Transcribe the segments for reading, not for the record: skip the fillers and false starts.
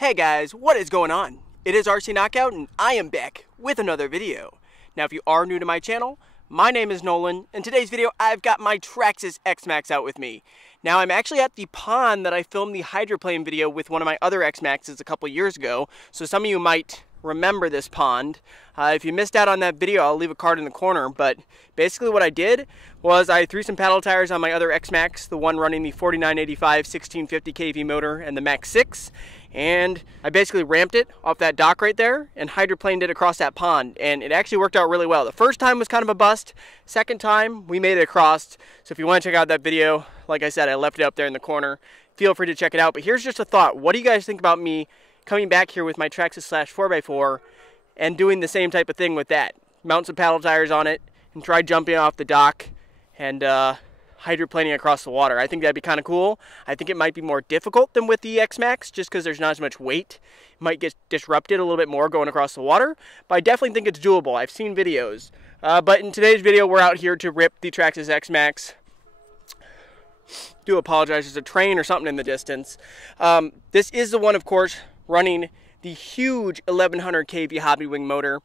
Hey guys, what is going on? It is RC Knockout and I am back with another video. Now if you are new to my channel, my name is Nolan. In today's video I've got my Traxxas Xmaxx out with me. Now I'm actually at the pond that I filmed the hydroplane video with one of my other X-Maxes a couple years ago, so some of you might remember this pond. If you missed out on that video, I'll leave a card in the corner, but basically what I did was I threw some paddle tires on my other X-Maxx, the one running the 4985 1650 kV motor and the Max 6, and I basically ramped it off that dock right there and hydroplaned it across that pond, and it actually worked out really well. The first time was kind of a bust, second time we made it across, so if you want to check out that video, like I said, I left it up there in the corner. Feel free to check it out, but here's just a thought. What do you guys think about me coming back here with my Traxxas / 4x4 and doing the same type of thing with that? Mount some paddle tires on it and try jumping off the dock and hydroplaning across the water. I think that'd be kind of cool. I think it might be more difficult than with the X-Maxx just because there's not as much weight. It might get disrupted a little bit more going across the water, but I definitely think it's doable. I've seen videos. But in today's video, we're out here to rip the Traxxas Xmaxx. Do apologize, there's a train or something in the distance. This is the one, of course, running the huge 1100 kV Hobbywing motor.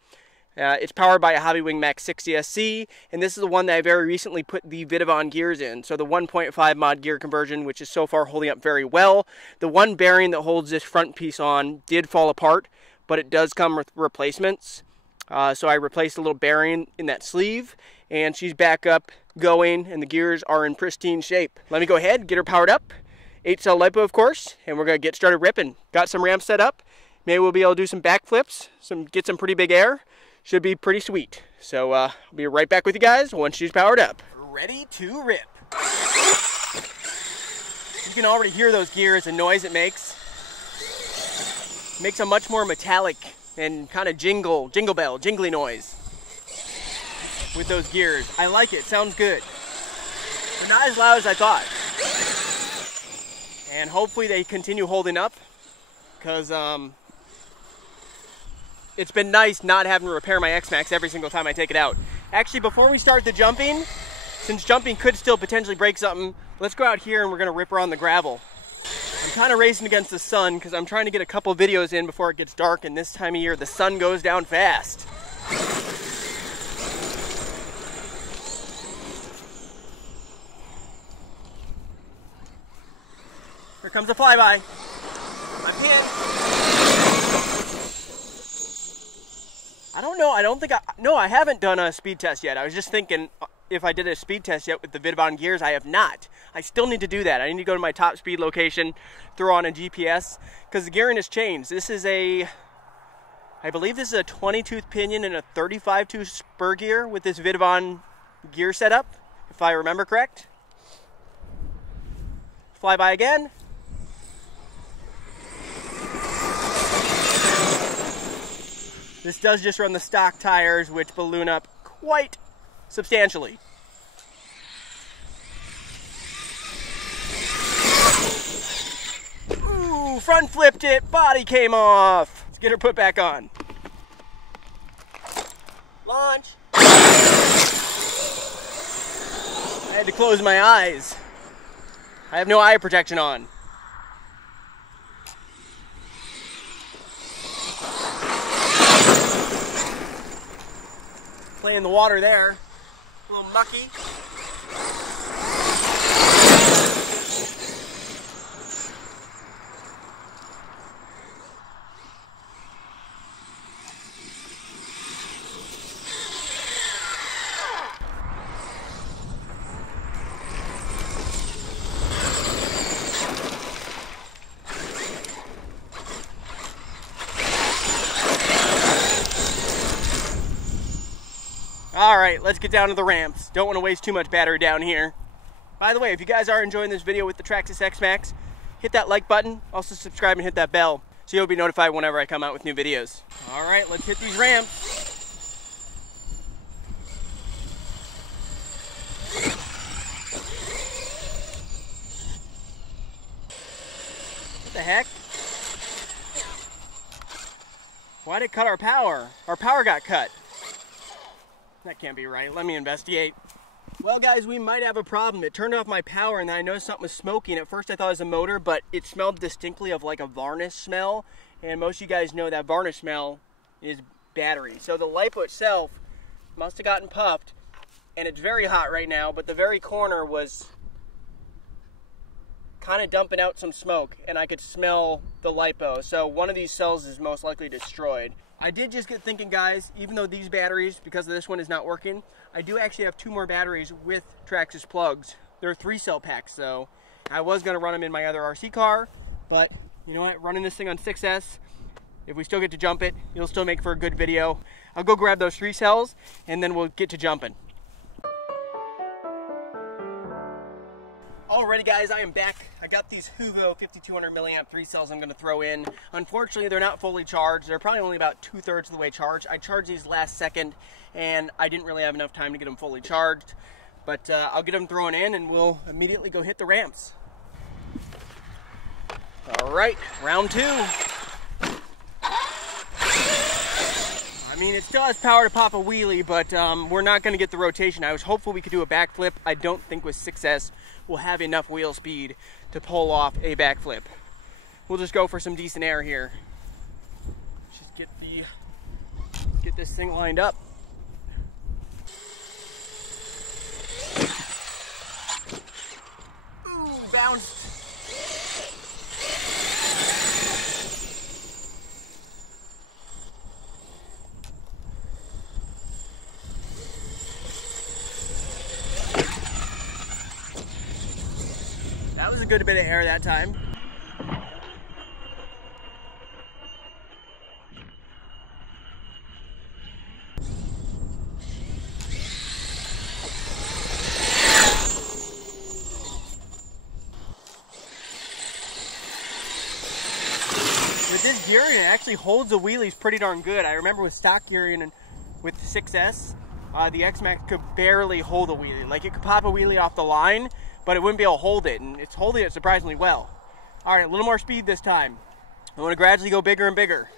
It's powered by a Hobbywing Max 60SC, and this is the one that I very recently put the Vitavon gears in. So the 1.5 mod gear conversion, which is so far holding up very well. The one bearing that holds this front piece on did fall apart, but it does come with replacements. So I replaced a little bearing in that sleeve, and she's back up going, and the gears are in pristine shape. Let me go ahead, get her powered up. 8-cell LiPo, of course, and we're going to get started ripping. Got some ramps set up. Maybe we'll be able to do some backflips, get some pretty big air. Should be pretty sweet. So I'll be right back with you guys once she's powered up. Ready to rip. You can already hear those gears and noise it makes. Makes a much more metallic and kind of jingle bell, jingly noise with those gears. I like it, sounds good. But not as loud as I thought. And hopefully they continue holding up, because it's been nice not having to repair my X-Maxx every single time I take it out. Actually, before we start the jumping, since jumping could still potentially break something, let's go out here and we're gonna rip her on the gravel. I'm kind of racing against the sun because I'm trying to get a couple videos in before it gets dark, and this time of year the sun goes down fast. Here comes a flyby. I'm in. I don't know, I haven't done a speed test yet. I was just thinking if I did a speed test yet with the Vitavon gears. I have not. I still need to do that. I need to go to my top speed location, throw on a GPS, because the gearing has changed. This is I believe this is a 20-tooth pinion and a 35-tooth spur gear with this Vitavon gear setup, if I remember correct. Fly by again. This does just run the stock tires, which balloon up quite substantially. Ooh, front flipped it, body came off. Let's get her put back on. Launch. I had to close my eyes. I have no eye protection on. Play in the water there, a little mucky. Alright, let's get down to the ramps. Don't want to waste too much battery down here. By the way, if you guys are enjoying this video with the Traxxas Xmaxx, hit that like button, also subscribe and hit that bell so you'll be notified whenever I come out with new videos. Alright, let's hit these ramps. What the heck? Why did it cut our power? Our power got cut. That can't be right. Let me investigate. Well guys, we might have a problem. It turned off my power and then I noticed something was smoking. At first I thought it was a motor, but it smelled distinctly of like a varnish smell. And most of you guys know that varnish smell is battery. So the LiPo itself must have gotten puffed, and it's very hot right now, but the very corner was kind of dumping out some smoke and I could smell the LiPo. So one of these cells is most likely destroyed. I did just get thinking, guys, even though these batteries, because of this one, is not working, I do actually have 2 more batteries with Traxxas plugs. They're 3-cell packs, so I was going to run them in my other RC car, but you know what, running this thing on 6S, if we still get to jump it, it'll still make for a good video. I'll go grab those 3 cells, and then we'll get to jumping. Alrighty guys, I am back. I got these Huvo 5200 milliamp 3 cells I'm going to throw in. Unfortunately, they're not fully charged. They're probably only about 2/3 of the way charged. I charged these last second, and I didn't really have enough time to get them fully charged. But I'll get them thrown in, and we'll immediately go hit the ramps. Alright, round 2. I mean, it still has power to pop a wheelie, but we're not going to get the rotation. I was hopeful we could do a backflip. I don't think with 6S we'll have enough wheel speed to pull off a backflip. We'll just go for some decent air here. Just get this thing lined up. Ooh, bounced. That was a good bit of air that time. With this gearing, it actually holds the wheelies pretty darn good. I remember with stock gearing and with the 6S, the X-Maxx could barely hold a wheelie. Like, it could pop a wheelie off the line, but it wouldn't be able to hold it, and it's holding it surprisingly well. All right, a little more speed this time. I want to gradually go bigger and bigger.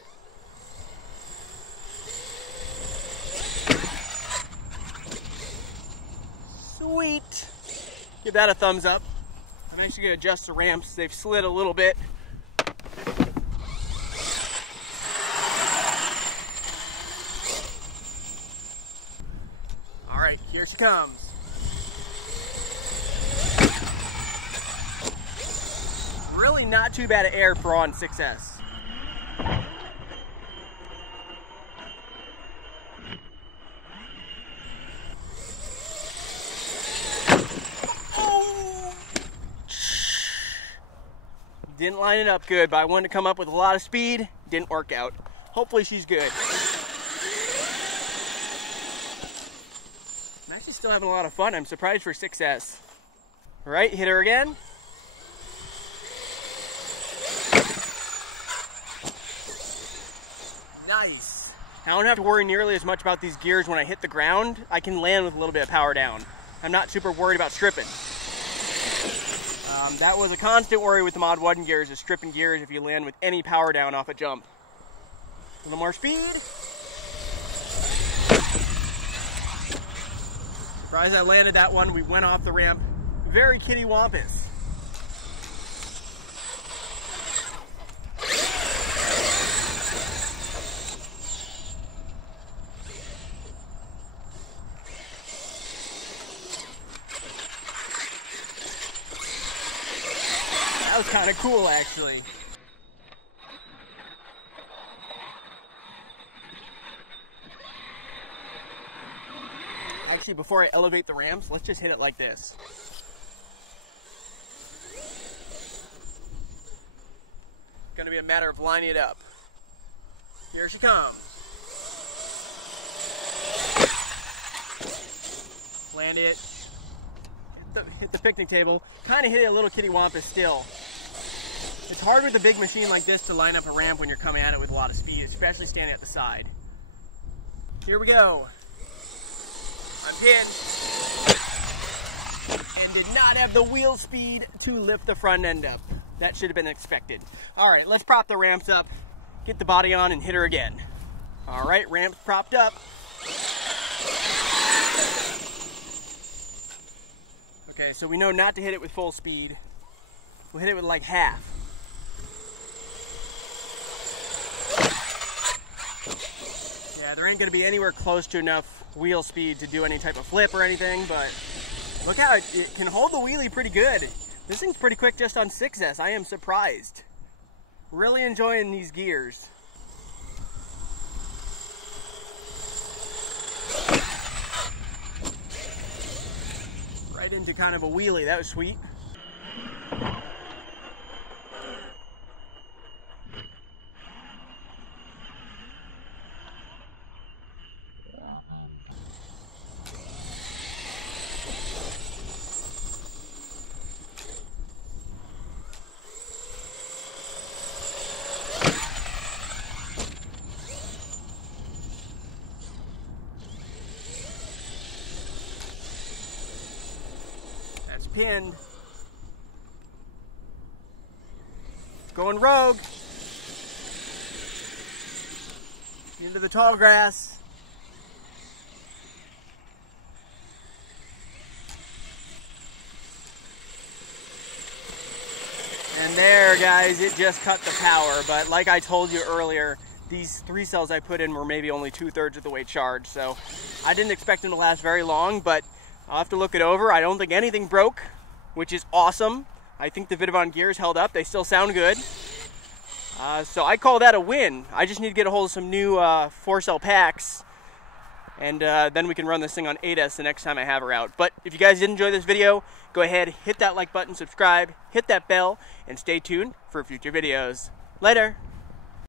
Sweet. Give that a thumbs up. I'm actually going to adjust the ramps. They've slid a little bit. All right, here she comes. Really not too bad of air for on 6S. Oh. Didn't line it up good, but I wanted to come up with a lot of speed. Didn't work out. Hopefully she's good. I'm actually still having a lot of fun. I'm surprised for 6S. All right, hit her again. Nice. I don't have to worry nearly as much about these gears when I hit the ground. I can land with a little bit of power down. I'm not super worried about stripping. That was a constant worry with the Mod 1 gears, is stripping gears if you land with any power down off a jump. A little more speed. Surprised I landed that one. We went off the ramp. Very kitty wampus. That was kind of cool, actually. Actually, before I elevate the ramps, let's just hit it like this. It's gonna be a matter of lining it up. Here she comes. Land it. Hit the picnic table. Kind of hit it a little kitty wampus still. It's hard with a big machine like this to line up a ramp when you're coming at it with a lot of speed, especially standing at the side. Here we go. I'm pinned. And did not have the wheel speed to lift the front end up. That should have been expected. All right, let's prop the ramps up, get the body on, and hit her again. All right, ramps propped up. Okay, so we know not to hit it with full speed. We'll hit it with like half. Yeah, there ain't gonna be anywhere close to enough wheel speed to do any type of flip or anything, but look how it can hold the wheelie pretty good. This thing's pretty quick just on 6S. I am surprised. Really enjoying these gears. Right into kind of a wheelie. That was sweet. Pinned. Going rogue. Into the tall grass. And there, guys, it just cut the power. But like I told you earlier, these 3 cells I put in were maybe only 2/3 of the way charged. So I didn't expect them to last very long, but I'll have to look it over. I don't think anything broke, which is awesome. I think the Vitavon gears held up. They still sound good. So I call that a win. I just need to get a hold of some new 4-cell packs, and then we can run this thing on 8S the next time I have her out. But if you guys did enjoy this video, go ahead, hit that like button, subscribe, hit that bell, and stay tuned for future videos. Later.